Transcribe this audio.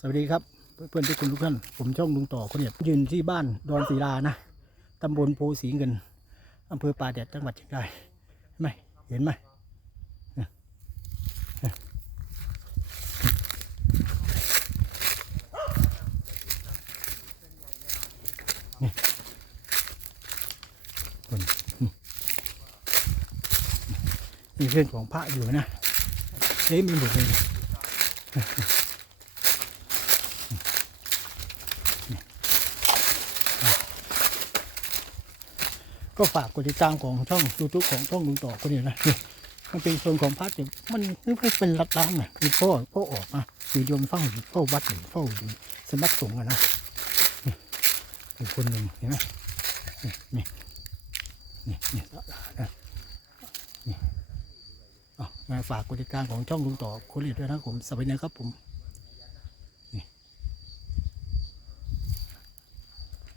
สวัสดีครับเพื่อนๆทุกคนทุกท่านผมช่องลุงต่อคนเดียบยืนที่บ้านดอนศิลานะตำบลโพสีเงินอำเภอป่าแดดจังหวัดเชียงรายเห็นไหมนี่คนมีเพื่อนของพระอยู่นะเฮ้ยมีหมดเลยก็ฝากกดติดตามของช่องYouTubeของช่องลุงต่อคนเดียวนะมันเป็นส่วนของพระแต่มันไม่เป็นรัดร้างนะคือพ่อออกมาคือโยมเฝ้าวัดหรือเฝ้าอยู่สำนักสงฆ์นะอีกคนหนึ่งเห็นไหมนี่ฝากกดติดตามของช่องลุงต่อคนเดียวด้วยนะผมสวัสดีนะครับผม